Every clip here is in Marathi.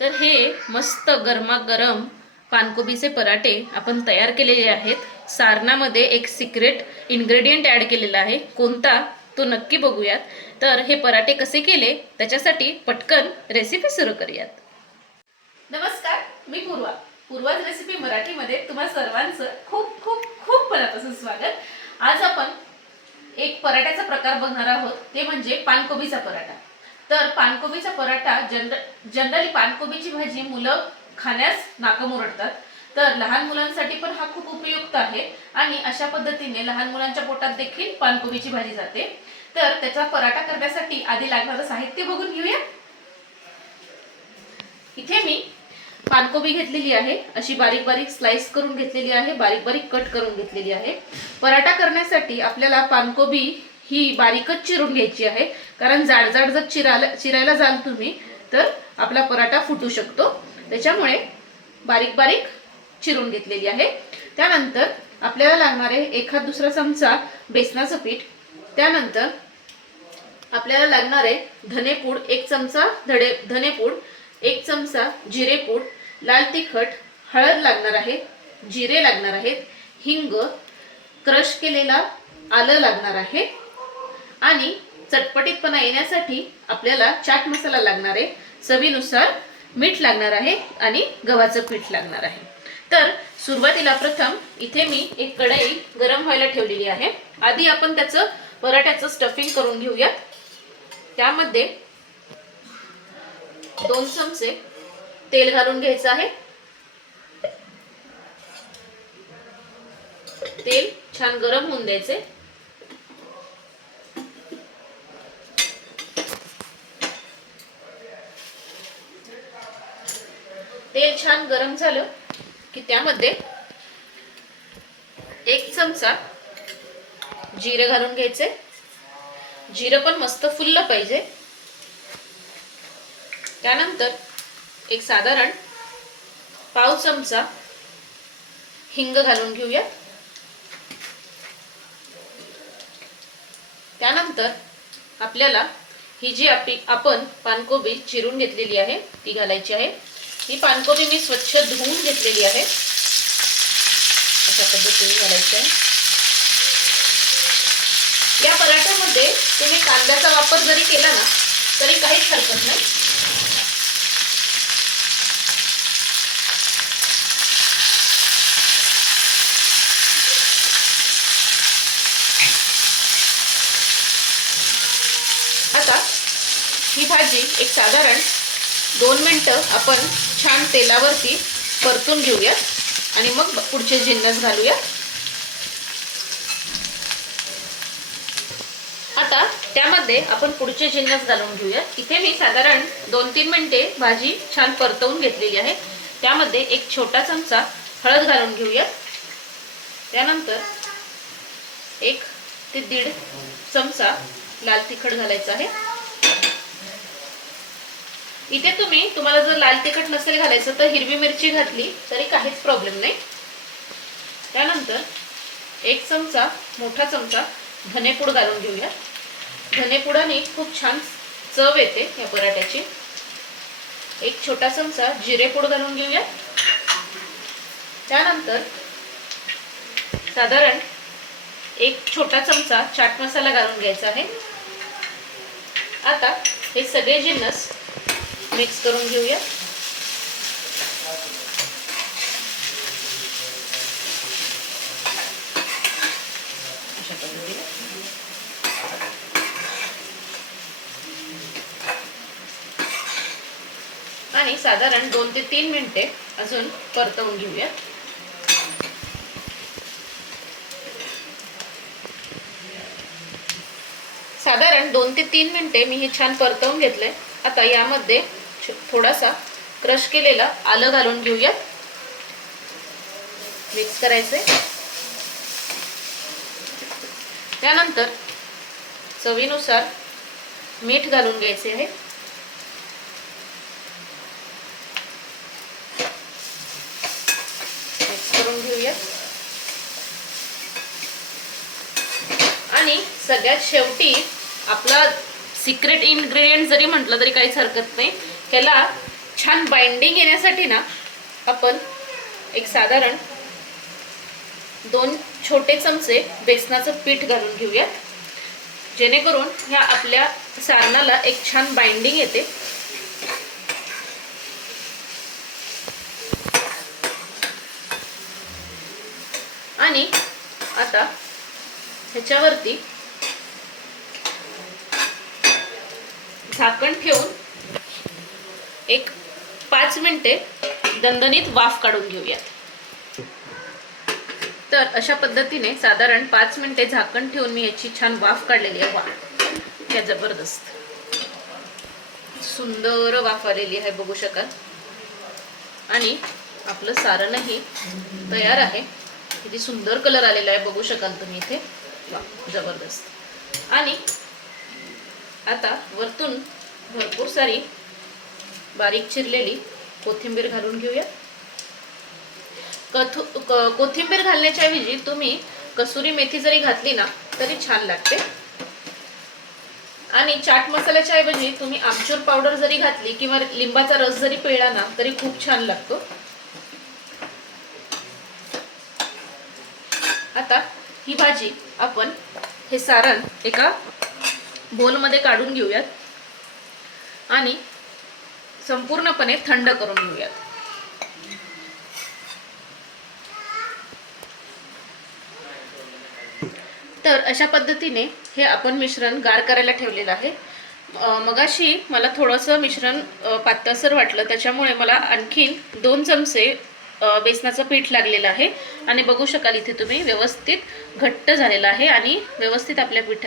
तर हे मस्त गरमागरम पानकोबीचे पराठे आपण तयार केलेले आहेत. सारणामध्ये एक सिक्रेट इन्ग्रेडियंट ॲड केलेला आहे. कोणता? तो नक्की बघूयात. तर हे पराठे कसे केले? त्याच्यासाठी पटकन रेसिपी सुरू करूयात. नमस्कार मी पूर्वा. पूर्वाज रेसिपी मराठीमध्ये तुम्हा सर्वांचं खूप खूप खूप मनापासून स्वागत. आज आपण एक पराठ्याचा प्रकार बघणार आहोत. ते म्हणजे पानकोबीचा पराठा. तर पानकोबीचा पराठा जनर जनरली पानकोबीची भाजी मुलं खाण्यास नाकमुरडतात तर लहान मुलांसाठी पण हा खूप उपयुक्त आहे आणि अशा पद्धतीने लहान मुलांच्या पोटात देखील पानकोबीची भाजी जाते. तर त्याचा पराठा करण्यासाठी आधी लागणारं साहित्य बघून घेऊया. इथे मी पानकोबी घेतलेली आहे. अशी बारीक बारीक स्लाइस करून घेतलेली आहे. बारीक बारीक कट करून घेतलेली आहे. पराठा करण्यासाठी आपल्याला पानकोबी ही बारीकच चिरून घ्यायची आहे. कारण जाड जाड जर चिरायला चिरायला जाल तुम्ही तर आपला पराठा फुटू शकतो. त्याच्यामुळे बारीक बारीक चिरून घेतलेली आहे. त्यानंतर आपल्याला लागणार आहे एखाद दुसरा चमचा बेसनाचं पीठ. त्यानंतर आपल्याला लागणार आहे धनेपूड एक चमचा धडे धनेपूड एक चमचा जिरेपूड लाल तिखट हळद लागणार आहे जिरे लागणार आहेत हिंग क्रश केलेला आलं लागणार आहे. आणि चटपटीतपणा येण्यासाठी आपल्याला चाट मसाला लागणार आहे. चवीनुसार मीठ लागणार आहे आणि गव्हाचं पीठ लागणार आहे. तर सुरुवातीला प्रथम इथे मी एक कढई गरम व्हायला ठेवलेली आहे. आधी आपण त्याचं पराठ्याचं स्टफिंग करून घेऊया त्यामध्ये दोन चमचे तेल घालून घ्यायचं आहे. तेल छान गरम होऊन द्यायचे. तेल छान गरम झालं की त्यामध्ये एक चमचा जिरं घालून घ्यायचे. जिरं पण मस्त फुललं पाहिजे. त्यानंतर एक साधारण पाव चमचा हिंग घालून घेऊया. त्यानंतर आपल्याला ही जी आपली आपण पानकोबी चिरून घेतलेली आहे ती घालायची आहे. ही पानकोबी मी स्वच्छ धुवून घेतलेली आहे. अशा पद्धतीने घालायचं आहे. या पराठ्यामध्ये तुम्ही कांद्याचा वापर जरी केला ना तरी काहीच हरकत नाही. आता ही भाजी एक साधारण दोन मिनटं आपण छान तेलावरती परतून घेऊया आणि मग पुढचे जिन्नस घालूया आता त्यामध्ये आपण पुढचे जिन्नस घालून घेऊया इथे मी साधारण दोन तीन मिनिटे भाजी छान परतवून घेतलेली आहे. त्यामध्ये एक छोटा चमचा हळद घालून घेऊया त्यानंतर एक ते दीड चमचा लाल तिखट घालायचा आहे. इथे तुम्ही तुम्हाला जर लाल तिखट नसेल घालायचं तर हिरवी मिरची घातली तरी काहीच प्रॉब्लेम नाही. त्यानंतर एक चमचा मोठा चमचा धनेपूड घालून घेऊया. धनेपुडाने खूप छान चव येते या पराठ्याची. एक छोटा चमचा जिरेपूड घालून घेऊया. त्यानंतर साधारण एक छोटा चमचा चाट मसाला घालून घ्यायचा आहे. आता हे सगळे जिन्नस मिक्स करून घेऊया. अशा पद्धतीने. आणि साधारण दोन ते तीन मिनिटे अजून परतवून घेऊया. साधारण दोन ते तीन मिनिटे मी हे छान परतवून घेतलंय. आता यामध्ये थोडासा क्रश केलेला आलं घालून घेऊया मिक्स करायचे त्यानंतर चवीनुसार मीठ घालून घ्यायचे आहे. मिक्स करून आणि सगळ्यात शेवटी आपला सिक्रेट इन्ग्रेडियंट जरी म्हटलं तरी काहीच हरकत नाही. ह्याला छान बाइंडिंग येण्यासाठी ना आपण एक साधारण दोन छोटे चमचे बेसनाचं पीठ घालून घेऊयात. जेणेकरून ह्या आपल्या सारणाला एक छान बाइंडिंग येते. आणि आता ह्याच्यावरती झाकण ठेवून एक पाच मिनिटे दणदणीत वाफ काढून घेऊयात. तर अशा पद्धतीने साधारण पाच मिनिटे झाकण ठेवून मी याची छान वाफ काढलेली आहे. वाफ. या जबरदस्त. सुंदर वाफ आलेली आहे बघू शकाल. आणि आपलं सारणही तयार आहे. किती सुंदर कलर आलेला आहे बघू शकाल तुम्ही इथे. वा जबरदस्त. आणि आता वरतून भरपूर सारी बारीक चिरलेली कोथिंबीर घालून घेऊया. कथू कोथिंबीर घालण्याच्या ऐवजी तुम्ही कसुरी मेथी जरी घातली ना तरी छान लागते. आणि चाट मसाल्याच्या ऐवजी तुम्ही आमचूर पावडर जरी घातली किंवा लिंबाचा रस जरी पिळला ना तरी खूप छान लागतो. आता ही भाजी आपण हे सारण एका बोलमध्ये काढून घेऊयात. आणि संपूर्णपणे थंड करून घेऊयात. तर अशा पद्धतीने हे आपण मिश्रण गार करायला ठेवलेलं आहे. मगाशी मला थोडंसं मिश्रण पातळसर वाटलं त्याच्यामुळे मला आणखीन दोन चमचे बेसनाचं पीठ लागलेलं आहे. आणि बघू शकाल इथे तुम्ही व्यवस्थित घट्ट झालेलं आहे आणि व्यवस्थित आपल्या पीठ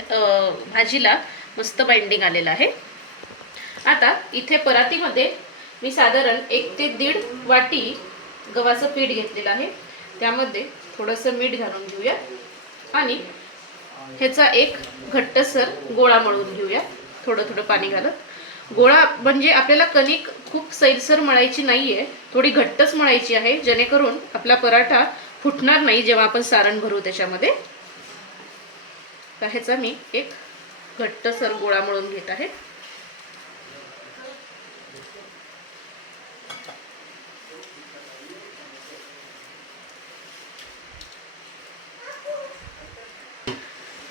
भाजीला मस्त बाइंडिंग आलेलं आहे. आता इथे परातीमध्ये मी साधारण एक ते दीड वाटी गव्हाचं पीठ घेतलेलं आहे. त्यामध्ये थोडंसं मीठ घालून घेऊया आणि ह्याचा एक घट्टसर गोळा मळून घेऊया. थोडं थोडं पाणी घालत. गोळा म्हणजे आपल्याला कणिक खूप सैलसर मळायची नाही आहे थोडी घट्टच मळायची आहे जेणेकरून आपला पराठा फुटणार नाही जेव्हा आपण सारण भरू त्याच्यामध्ये. तर ह्याचा मी एक घट्टसर गोळा मळून घेत आहे.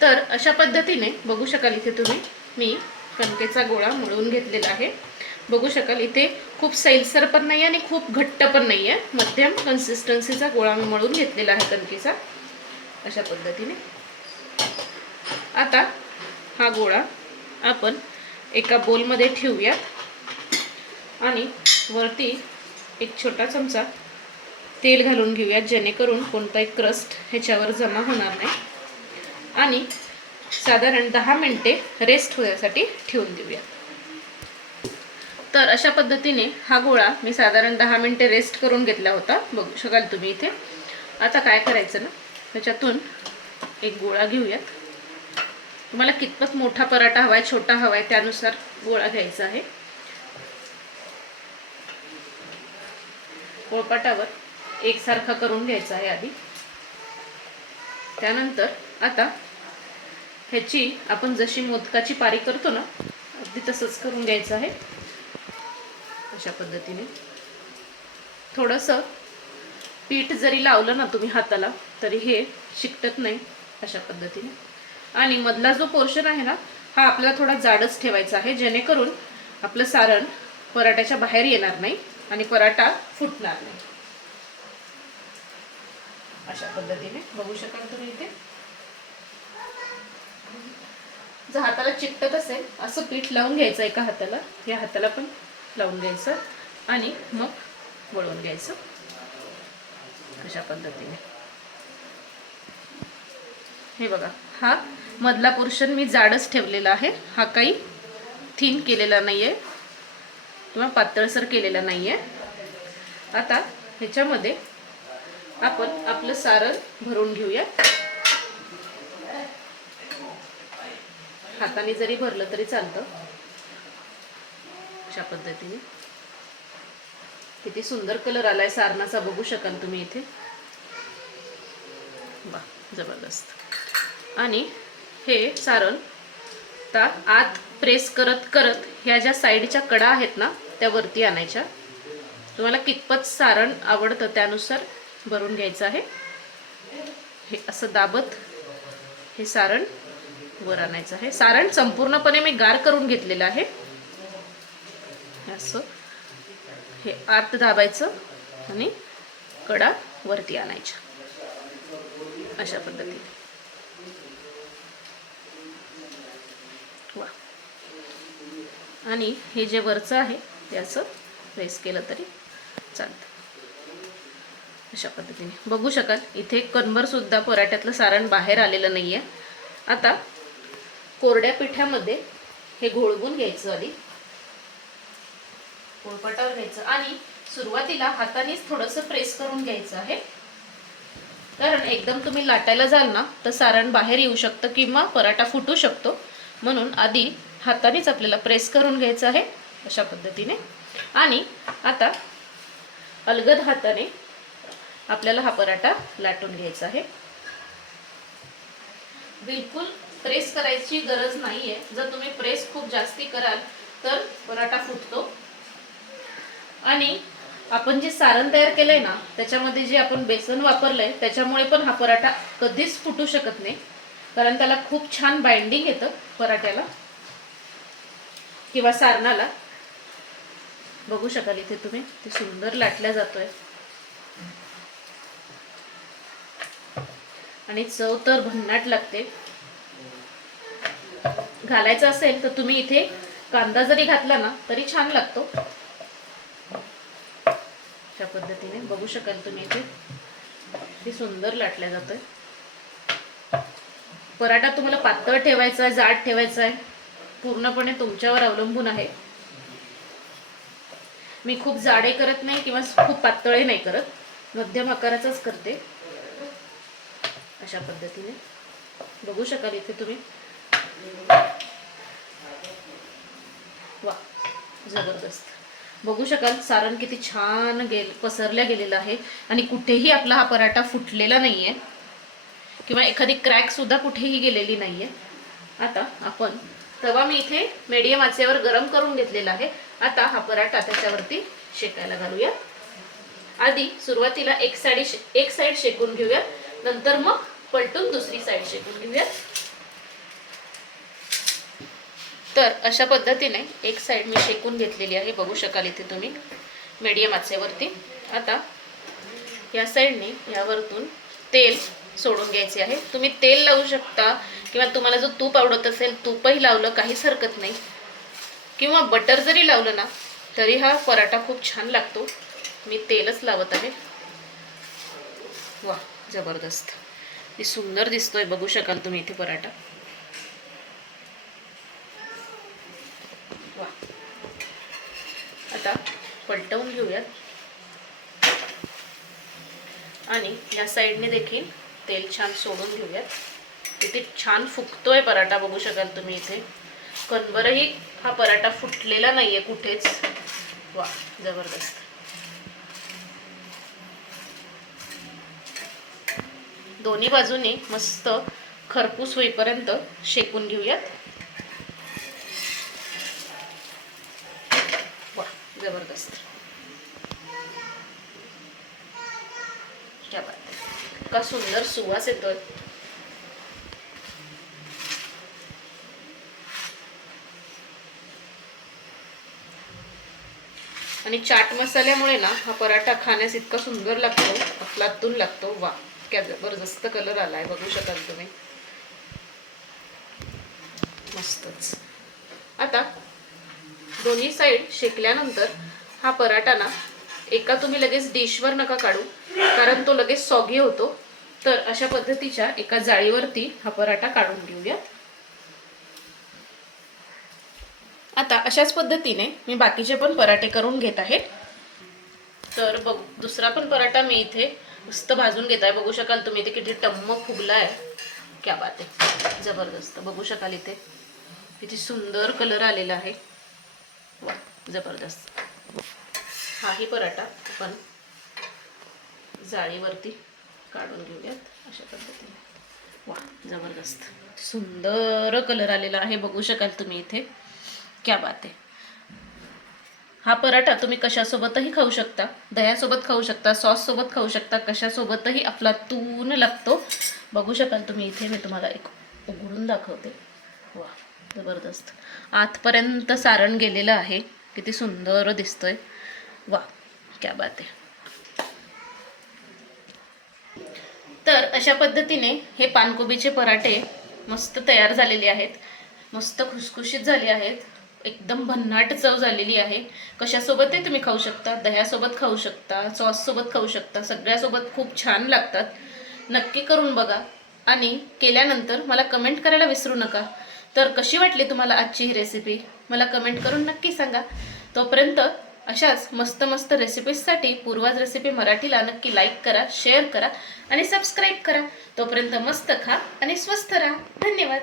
तर अशा पद्धतीने बघू शकाल इथे तुम्ही मी कणकेचा गोळा मळून घेतलेला आहे. बघू शकाल इथे खूप सैलसर पण नाही आणि खूप घट्ट पण नाही आहे मध्यम कन्सिस्टन्सीचा गोळा मी मळून घेतलेला आहे कणकीचा. अशा पद्धतीने. आता हा गोळा आपण एका बोलमध्ये ठेवूया आणि वरती एक छोटा चमचा तेल घालून घेऊयात जेणेकरून कोणताही क्रस्ट ह्याच्यावर जमा होणार नाही. आणि साधारण दहा मिनटे रेस्ट होण्यासाठी ठेवून देऊया तर अशा पद्धतीने हा गोळा मी साधारण दहा मिनटे रेस्ट करून घेतला होता. बघू शकाल तुम्ही इथे. आता काय करायचं ना? त्याच्यातून एक गोळा घेऊयात. तुम्हाला कितपत मोठा पराठा हवाय छोटा हवाय त्यानुसार गोळा घ्यायचा आहे. पोळपाटावर एकसारखा करून घ्यायचा आहे आधी. त्यानंतर आता ह्याची आपण जशी मोदकाची पारी करतो ना अगदी तसंच करून घ्यायचं आहे. अशा पद्धतीने. थोडंसं पीठ जरी लावलं ना तुम्ही हाताला तरी हे चिकटत नाही अशा पद्धतीने. आणि मधला जो पोर्शन आहे ना हा आपल्याला थोडा जाडच ठेवायचा आहे जेणेकरून आपलं सारण पराठ्याच्या बाहेर येणार नाही आणि पराठा फुटणार नाही. अशा पद्धतीने. बघू शकाल तुम्ही इथे? जर हाताला चिकटत असेल असं पीठ लावून घ्यायचं एका हाताला या हाताला पण लावून घ्यायचं आणि मग वळवून घ्यायचं अशा पद्धतीने. हे बघा हा मधला पोर्शन मी जाडच ठेवलेला आहे. हा काही थीन केलेला नाही आहे किंवा पातळसर केलेला नाही आहे आता ह्याच्यामध्ये आपण आपलं सारण भरून घेऊया. हाताने जरी भरलं तरी चालतं. अशा पद्धतीने. किती सुंदर कलर आलाय सारणाचा बघू शकाल तुम्ही इथे. वा जबरदस्त. आणि हे सारण आता आत प्रेस करत करत ह्या ज्या साईडच्या कडा आहेत ना त्या वरती आणायच्या. तुम्हाला कितपत सारण आवडतं त्यानुसार भरून घ्यायचं आहे. हे असं दाबत हे सारण वर आणायचं आहे. सारण संपूर्णपणे मी गार करून घेतलेलं आहे. असं हे आत दाबायचं आणि कडा वरती आणायच्या. अशा पद्धतीने. वा. आणि हे जे वरचं आहे ते असं प्रेस केलं तरी चालतं. अशा पद्धतीने. बघू शकाल इथे कणभरसुद्धा पराठ्यातलं सारण बाहेर आलेलं नाही आहे आता कोरड्या पिठ्यामध्ये हे घोळवून घ्यायचं आधी. पोळपाटावर घ्यायचं आणि सुरुवातीला हातानेच थोडंसं प्रेस करून घ्यायचं आहे. कारण एकदम तुम्ही लाटायला जाल ना तर सारण बाहेर येऊ शकतं किंवा पराठा फुटू शकतो. म्हणून आधी हातानेच आपल्याला प्रेस करून घ्यायचं आहे अशा पद्धतीने. आणि आता अलगद हाताने आपल्याला हा पराठा लाटून घ्यायचा आहे. बिलकुल प्रेस करायची गरज नाहीये. जर तुम्ही प्रेस खूप जास्ती कराल तर पराठा फुटतो. आणि आपण जे सारण तयार केलंय ना त्याच्यामध्ये जे आपण बेसन वापरलंय त्याच्यामुळे पण हा पराठा कधीच फुटू शकत नाही. कारण त्याला खूप छान बाइंडिंग येतं पराठ्याला. किंवा सारणाला. बघू शकाल इथे तुम्ही ते सुंदर लाटल्या जातोय. आणि चव तर भन्नाट लागते. घालायचं असेल तर तुम्ही इथे कांदा जरी घातला ना तरी छान लागतो. अशा पद्धतीने. बघू शकाल तुम्ही इथे. किती सुंदर लाटल्या जातोय. पराठा तुम्हाला पातळ ठेवायचा आहे जाड ठेवायचा आहे. पूर्णपणे तुमच्यावर अवलंबून आहे. मी खूप जाडे करत नाही किंवा खूप पातळे नाही करत. मध्यम आकाराचाच करते. अशा पद्धतीने. बघू शकाल इथे तुम्ही. वा जबरदस्त. बघू शकाल सारण किती छान गेल पसरल्या गेलेलं आहे. आणि कुठेही आपला हा पराठा फुटलेला नाही आहे किंवा एखादी क्रॅकसुद्धा कुठेही गेलेली नाही आहे आता आपण तवा मी इथे मीडियम आचेवर गरम करून घेतलेला आहे. आता हा पराठा त्याच्यावरती शेकायला घालूया. आधी सुरुवातीला एक साईड एक साईड शेकून घेऊया. नंतर मग पलटून दुसरी साईड शेकून घेऊया. तर अशा पद्धतीने एक साईड मी शेकून घेतलेली आहे. बघू शकाल इथे तुम्ही. मीडियम आचेवरती. आता या साईडने यावरतून तेल सोडून घ्यायचे आहे. तुम्ही तेल लावू शकता किंवा तुम्हाला जो तूप आवडत असेल तूपही लावलं काहीच हरकत नाही. किंवा बटर जरी लावलं ना तरी हा पराठा खूप छान लागतो. मी तेलच लावत आहे. वा जबरदस्त. मी सुंदर दिसतोय. बघू शकाल तुम्ही इथे पराठा वा आता पलटवून घेऊयात. आणि या साईडने देखील तेल छान सोडून घेऊयात. किती छान फुगतोय पराठा बघू शकाल तुम्ही इथे. कणबरही हा पराठा फुटलेला नाहीये कुठेच. वा जबरदस्त. दोन्ही बाजूने मस्त खरपूस होईपर्यंत शेकून घेऊयात वा जबरदस्त. का सुंदर सुवास येतोय. आणि चाट मसाल्यामुळे ना हा पराठा खाण्यास इतका सुंदर लागतो अफलातून लागतो. वा क्या जबरदस्त कलर आलाय. बघू शकाल तुम्ही. मस्तच. आता दोन्ही साईड शेकल्यानंतर हा पराठा ना एका तुम्ही लगेच डिशवर नका काढू कारण तो लगेच सॉगी होतो. तर अशा पद्धतीच्या एका जाळीवरती हा पराठा काढून घेऊया. आता अशाच पद्धतीने मी बाकीचे पण पराठे करून घेत आहे. तर बघ दुसरा पण पराठा मी इथे मस्त भाजून घेत आहे. बघू शकाल तुम्ही इथे किती टम्म फुगला आहे क्या बात आहे. जबरदस्त. बघू शकाल इथे. किती सुंदर कलर आलेला आहे. वा जबरदस्त. हाही पराठा आपण जाळीवरती काढून घेऊयात अशा पद्धतीने. वा जबरदस्त. सुंदर कलर आलेला आहे बघू शकाल तुम्ही इथे. क्या बात आहे. हा पराठा तुम्ही कशासोबतही खाऊ शकता दह्यासोबत खाऊ शकता सॉससोबत खाऊ शकता कशासोबतही आपला तून लागतो. बघू शकाल तुम्ही इथे मी तुम्हाला एक उघडून दाखवते. वा. जबरदस्त. आतपर्यंत सारण गेलेलं आहे. किती सुंदर दिसतोय. वा क्या बात आहे. तर अशा पद्धतीने हे पानकोबीचे पराठे मस्त तयार झालेले आहेत. मस्त खुसखुशीत झाले आहेत. एकदम भन्नाट चव झालेली आहे. कशासोबतही तुम्ही खाऊ शकता? दह्यासोबत खाऊ शकता? सॉससोबत खाऊ शकता? सगळ्यासोबत खूप छान लागतात. नक्की करून बघा. आणि केल्यानंतर मला कमेंट करायला विसरू नका. तर कशी वाटली तुम्हाला आजची ही रेसिपी मला कमेंट करून नक्की सांगा. तोपर्यंत अशाच मस्त मस्त रेसिपीजसाठी पूर्वाज रेसिपी मराठीला नक्की लाईक करा शेअर करा आणि सबस्क्राईब करा. तोपर्यंत मस्त खा आणि स्वस्त राहा. धन्यवाद.